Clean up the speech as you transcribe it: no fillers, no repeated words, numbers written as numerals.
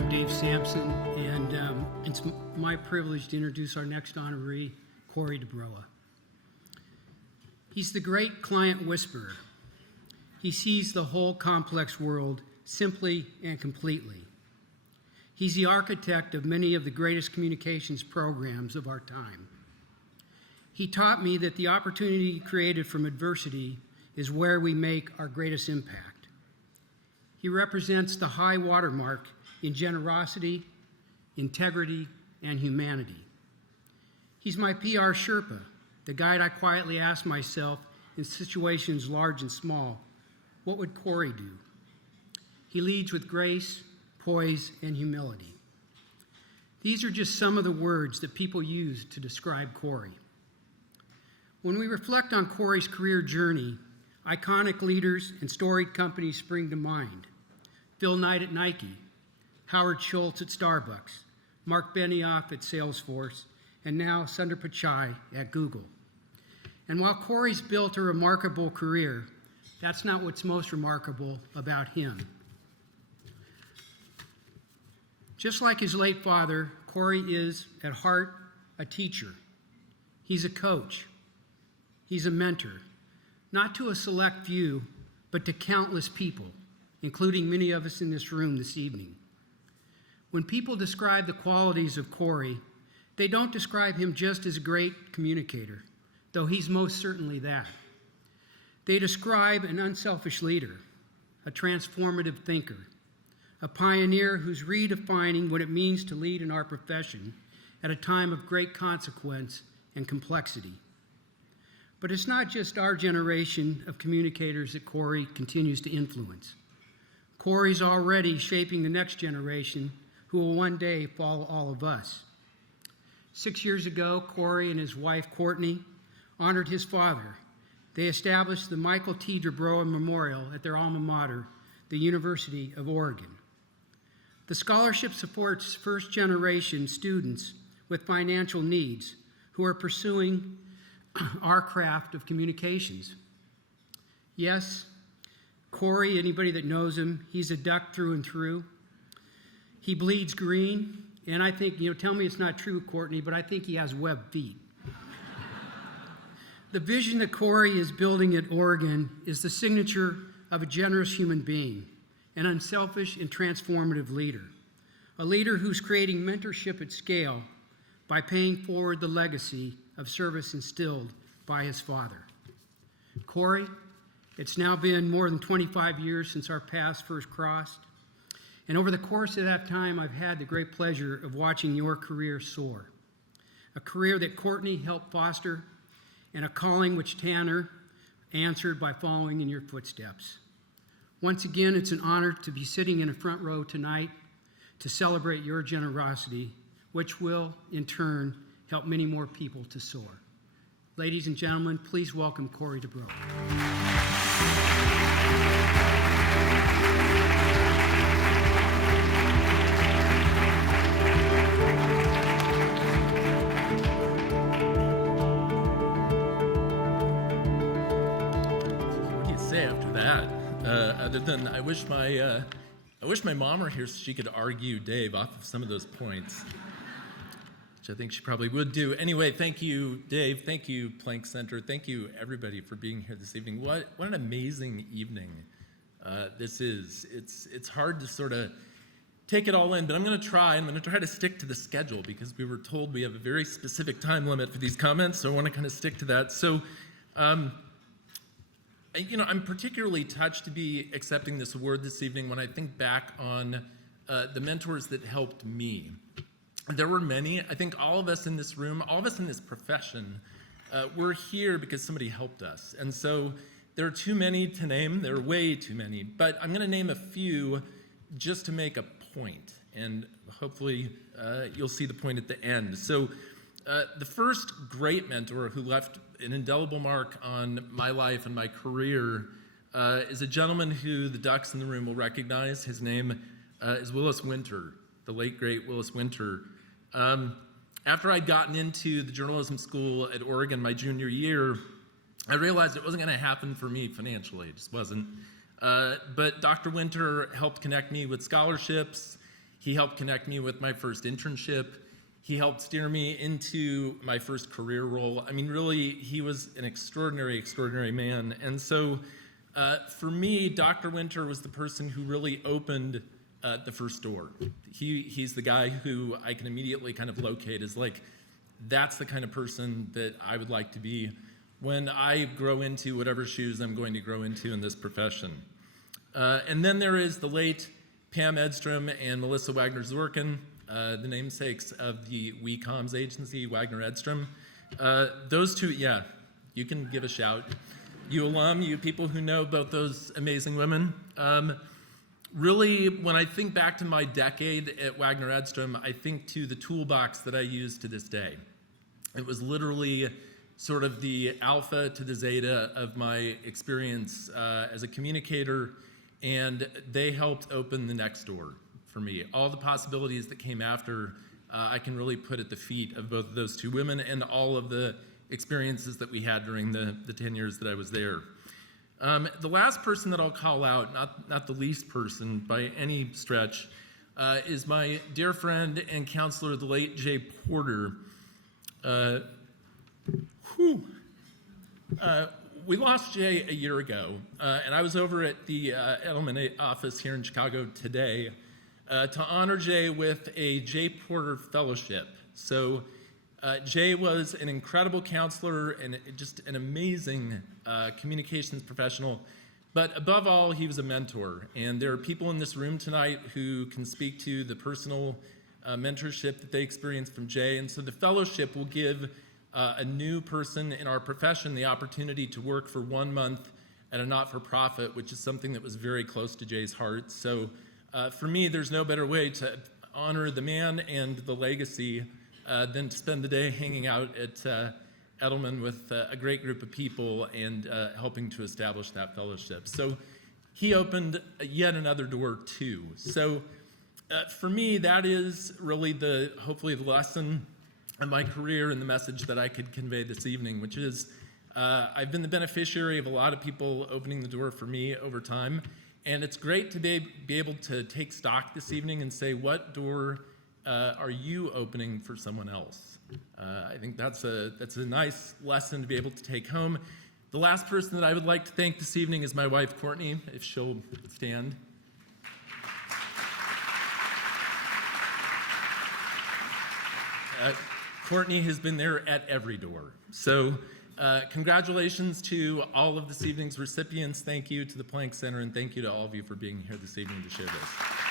I'm Dave Sampson, and it's my privilege to introduce our next honoree, duBrowa. He's the great client whisperer. He sees the whole complex world simply and completely. He's the architect of many of the greatest communications programs of our time. He taught me that the opportunity created from adversity is where we make our greatest impact. He represents the high watermark in generosity, integrity, and humanity. He's my PR Sherpa, the guide I quietly ask myself in situations large and small, what would Corey do? He leads with grace, poise, and humility. These are just some of the words that people use to describe Corey. When we reflect on Corey's career journey, iconic leaders and storied companies spring to mind. Phil Knight at Nike, Howard Schultz at Starbucks, Mark Benioff at Salesforce, and now Sundar Pichai at Google. And while Corey's built a remarkable career, that's not what's most remarkable about him. Just like his late father, Corey is, at heart, a teacher. He's a coach. He's a mentor, not to a select few, but to countless people, including many of us in this room this evening. When people describe the qualities of Corey, they don't describe him just as a great communicator, though he's most certainly that. They describe an unselfish leader, a transformative thinker, a pioneer who's redefining what it means to lead in our profession at a time of great consequence and complexity. But it's not just our generation of communicators that Corey continues to influence. Corey's already shaping the next generation who will one day follow all of us. 6 years ago, Corey and his wife, Courtney, honored his father. They established the Michael T. duBrowa Memorial at their alma mater, the University of Oregon. The scholarship supports first-generation students with financial needs who are pursuing our craft of communications. Yes, Corey, anybody that knows him, he's a duck through and through. He bleeds green, and I think, tell me it's not true, Courtney, but I think he has webbed feet. The vision that Corey is building at Oregon is the signature of a generous human being, an unselfish and transformative leader, a leader who's creating mentorship at scale by paying forward the legacy of service instilled by his father. Corey, it's now been more than 25 years since our paths first crossed. And over the course of that time, I've had the great pleasure of watching your career soar. A career that Courtney helped foster, and a calling which Tanner answered by following in your footsteps. Once again, it's an honor to be sitting in a front row tonight to celebrate your generosity, which will, in turn, help many more people to soar. Ladies and gentlemen, please welcome Corey duBrowa. Other than I wish my mom were here so she could argue Dave off of some of those points, which I think she probably would do. Anyway, thank you, Dave. Thank you, Planck Center. Thank you, everybody, for being here this evening. What an amazing evening this is. It's hard to sort of take it all in, but I'm going to try to stick to the schedule because we were told we have a very specific time limit for these comments, so I want to kind of stick to that. So. I'm particularly touched to be accepting this award this evening when I think back on the mentors that helped me. There were many. I think all of us in this room, all of us in this profession, we're here because somebody helped us. And so there are too many to name. There are way too many. But I'm going to name a few just to make a point. And hopefully you'll see the point at the end. So the first great mentor who left an indelible mark on my life and my career is a gentleman who the Ducks in the room will recognize. His name is Willis Winter, the late, great Willis Winter. After I'd gotten into the journalism school at Oregon my junior year, I realized it wasn't going to happen for me financially. It just wasn't. But Dr. Winter helped connect me with scholarships. He helped connect me with my first internship. He helped steer me into my first career role. I mean, really, he was an extraordinary, extraordinary man. And so for me, Dr. Winter was the person who really opened the first door. He's the guy who I can immediately kind of locate as like, that's the kind of person that I would like to be when I grow into whatever shoes I'm going to grow into in this profession. And then there is the late Pam Edstrom and Melissa Wagner-Zorkin, the namesakes of the WeComms agency, Wagner Edstrom. Those two, yeah, you can give a shout. You alum, you people who know about those amazing women. Really, when I think back to my decade at Wagner Edstrom, I think to the toolbox that I use to this day. It was literally sort of the alpha to the zeta of my experience as a communicator, and they helped open the next door for me. All the possibilities that came after, I can really put at the feet of both of those two women and all of the experiences that we had during the 10 years that I was there. The last person that I'll call out, not the least person by any stretch, is my dear friend and counselor, the late Jay Porter. We lost Jay a year ago, and I was over at the Edelman office here in Chicago today to honor Jay with a Jay Porter Fellowship. So Jay was an incredible counselor and just an amazing communications professional, but above all, he was a mentor. And there are people in this room tonight who can speak to the personal mentorship that they experienced from Jay. And so the fellowship will give a new person in our profession the opportunity to work for 1 month at a not-for-profit, which is something that was very close to Jay's heart. So for me, there's no better way to honor the man and the legacy than to spend the day hanging out at Edelman with a great group of people and helping to establish that fellowship. So he opened yet another door too. So for me, that is really hopefully the lesson of my career and the message that I could convey this evening, which is I've been the beneficiary of a lot of people opening the door for me over time. And it's great to be able to take stock this evening and say, what door are you opening for someone else? I think that's a nice lesson to be able to take home. The last person that I would like to thank this evening is my wife, Courtney, if she'll stand. Courtney has been there at every door. So congratulations to all of this evening's recipients. Thank you to the Planck Center, and thank you to all of you for being here this evening to share this.